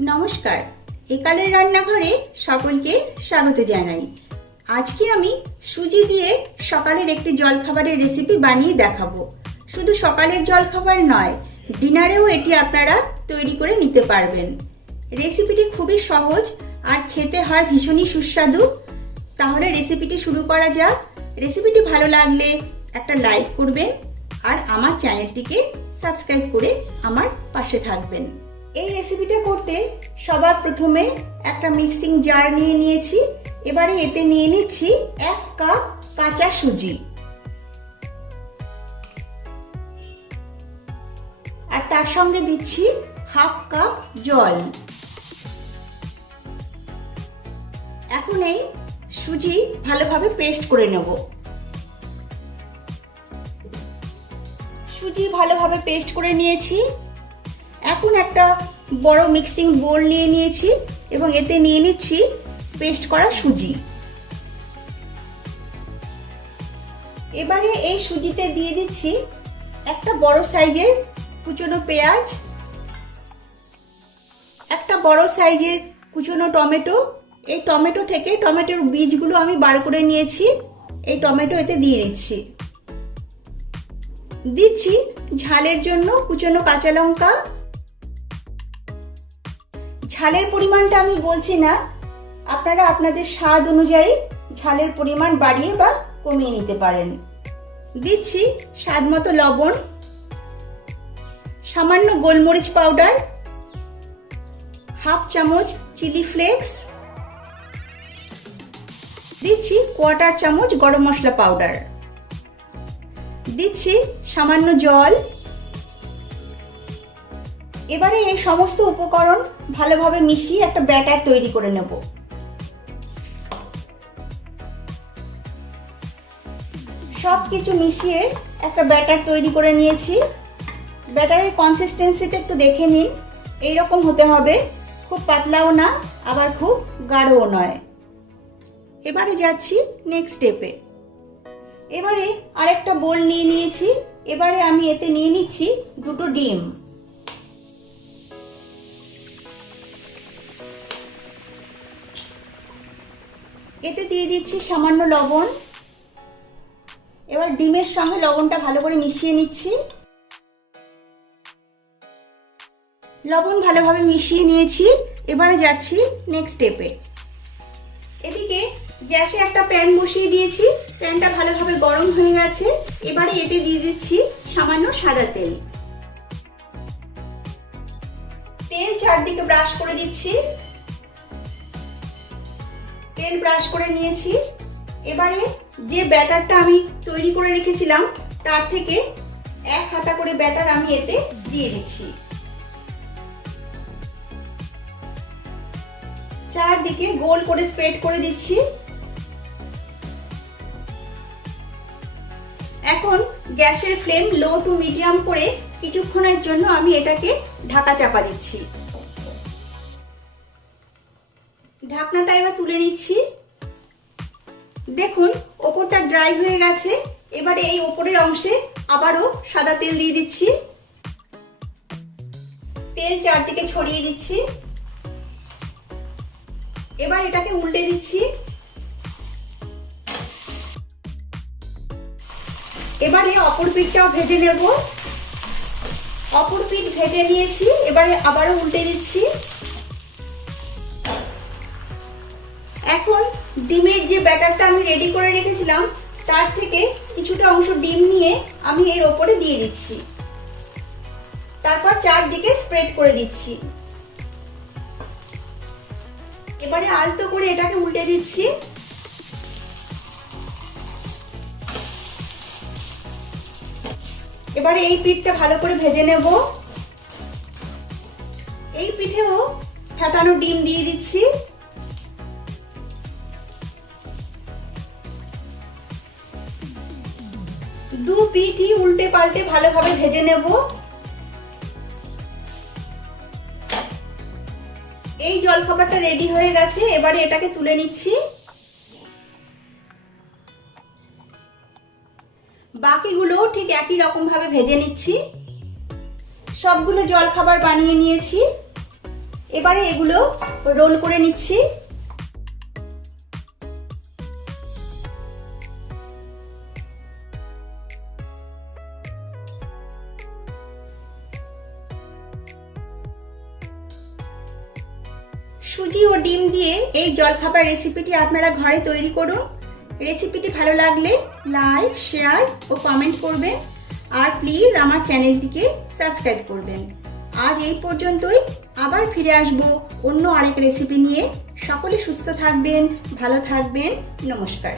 নমস্কার। একালের রান্নাঘরে সকলকে স্বাগত জানাই। আজকে আমি সুজি দিয়ে সকালের একটি জলখাবারের রেসিপি বানিয়ে দেখাবো। শুধু সকালের জলখাবার নয়, ডিনারেও এটি আপনারা তৈরি করে নিতে পারবেন। রেসিপিটি খুবই সহজ আর খেতে হয় ভীষণই সুস্বাদু। তাহলে রেসিপিটি শুরু করা যাক। রেসিপিটি ভালো লাগলে একটা লাইক করবেন আর আমার চ্যানেলটিকে সাবস্ক্রাইব করে আমার পাশে থাকবেন। এই রেসিপিটা করতে সবার প্রথমে একটা মিক্সিং জার নিয়ে নিয়েছি। এবারে এতে নিয়ে নিচ্ছি এক কাপ কাঁচা সুজি। আর তার সঙ্গে দিচ্ছি হাফ কাপ জল। এখন এই সুজি ভালোভাবে পেস্ট করে নেব। সুজি ভালোভাবে পেস্ট করে নিয়েছি। এখন একটা বড় মিক্সিং বোল নিয়ে নিয়েছি এবং এতে নিয়ে নিচ্ছি পেস্ট করা সুজি। এবারে এই সুজিতে দিয়ে দিচ্ছি একটা বড় সাইজের কুচনো পেঁয়াজ, একটা বড় সাইজের কুচনো টমেটো। এই টমেটো থেকে টমেটোর বীজগুলো আমি বার করে নিয়েছি, এই টমেটো এতে দিয়ে দিচ্ছি। দিচ্ছি ঝালের জন্য কুচনো কাঁচা লঙ্কা ঝালের পরিমাণটা আমি বলছি না। আপনারা আপনাদের স্বাদ অনুযায়ী ঝালের পরিমাণ বাড়িয়ে বা কমিয়ে নিতে পারেন। দিচ্ছি স্বাদ মতো লবণ, সামান্য গোলমরিচ পাউডার, হাফ চামচ চিলি ফ্লেক্স, দিচ্ছি কোয়াটার চামচ গরম মশলা পাউডার, দিচ্ছি সামান্য জল এবারে এই সমস্ত উপকরণ ভালোভাবে মিশিয়ে একটা ব্যাটার তৈরি করে নেব। সব কিছু মিশিয়ে একটা ব্যাটার তৈরি করে নিয়েছি। ব্যাটারের কনসিস্টেন্সিটা একটু দেখে নিন। এইরকম হতে হবে। খুব পাতলাও না, আবার খুব গাঢ়ও নয়। এবারে যাচ্ছি নেক্সট স্টেপে এবারে আরেকটা বোল নিয়ে নিয়েছি। এবারে আমি এতে নিয়ে নিচ্ছি দুটো ডিম। এতে দিয়ে দিচ্ছি সামান্য লবণ। এবার ডিমের সঙ্গে লবণটা ভালো করে মিশিয়ে নিচ্ছি। লবণ ভালোভাবে মিশিয়ে নিয়েছি। এবারে যাচ্ছি নেক্সট স্টেপে এদিকে গ্যাসে একটা প্যান বসিয়ে দিয়েছি। প্যানটা ভালোভাবে গরম হয়ে গেছে। এবারে এতে দিয়ে দিচ্ছি সামান্য সাদা তেল। তেল চারদিকে ব্রাশ করে দিচ্ছি। তেল ব্রাশ করে নিয়েছি। এবারে যে ব্যাটারটা আমি তৈরি করে রেখেছিলাম, তার থেকে এক হাতা করে ব্যাটার আমি এতে দিয়ে দিচ্ছি। চারদিকে গোল করে স্প্রেড করে দিচ্ছি। এখন গ্যাসের ফ্লেম লো টু মিডিয়াম করে কিছুক্ষণের জন্য আমি এটাকে ঢাকা চাপা দিচ্ছি। ঢাকনাটা এবার তুলে নিচ্ছি। দেখুন, ওপরটা ড্রাই হয়ে গেছে। এবারে এই ওপরের অংশে আবারও সাদা তেল দিয়ে দিচ্ছি। তেল চারদিকে ছড়িয়ে দিচ্ছি। এবার এটাকে উল্টে দিচ্ছি। এবারে অপর পিঠটাও ভেজে নেব। অপর পিঠ ভেজে নিয়েছি, এবারে আবারও উল্টে দিচ্ছি। ডিমের যে ব্যাটারটা আমি রেডি করে রেখেছিলাম, তার থেকে কিছুটা অংশ ডিম নিয়ে আমি এর ওপরে দিয়ে দিচ্ছি। তারপর চারদিকে স্প্রেড করে দিচ্ছি। এবারে আলতো করে এটাকে উল্টে দিচ্ছি। এবারে এই পিঠটা ভালো করে ভেজে নেব। এই পিঠেও ফেটানো ডিম দিয়ে দিচ্ছি। দু পিঠি উল্টে পাল্টে ভালোভাবে ভেজে নেব। এই জলখাবারটা রেডি হয়ে গেছে, এবারে এটাকে তুলে নিচ্ছি। বাকিগুলো ঠিক একই রকম ভাবে ভেজে নিচ্ছি। সবগুলো জলখাবার বানিয়ে নিয়েছি। এবারে এগুলো রোল করে নিচ্ছি। সুজি ও ডিম দিয়ে এই জলখাবার রেসিপিটি আপনারা ঘরে তৈরি করুন। রেসিপিটি ভালো লাগলে লাইক শেয়ার ও কমেন্ট করবেন। আর প্লিজ আমার চ্যানেলটিকে সাবস্ক্রাইব করবেন। আজ এই পর্যন্তই। আবার ফিরে আসব অন্য আরেক রেসিপি নিয়ে। সকলে সুস্থ থাকবেন, ভালো থাকবেন। নমস্কার।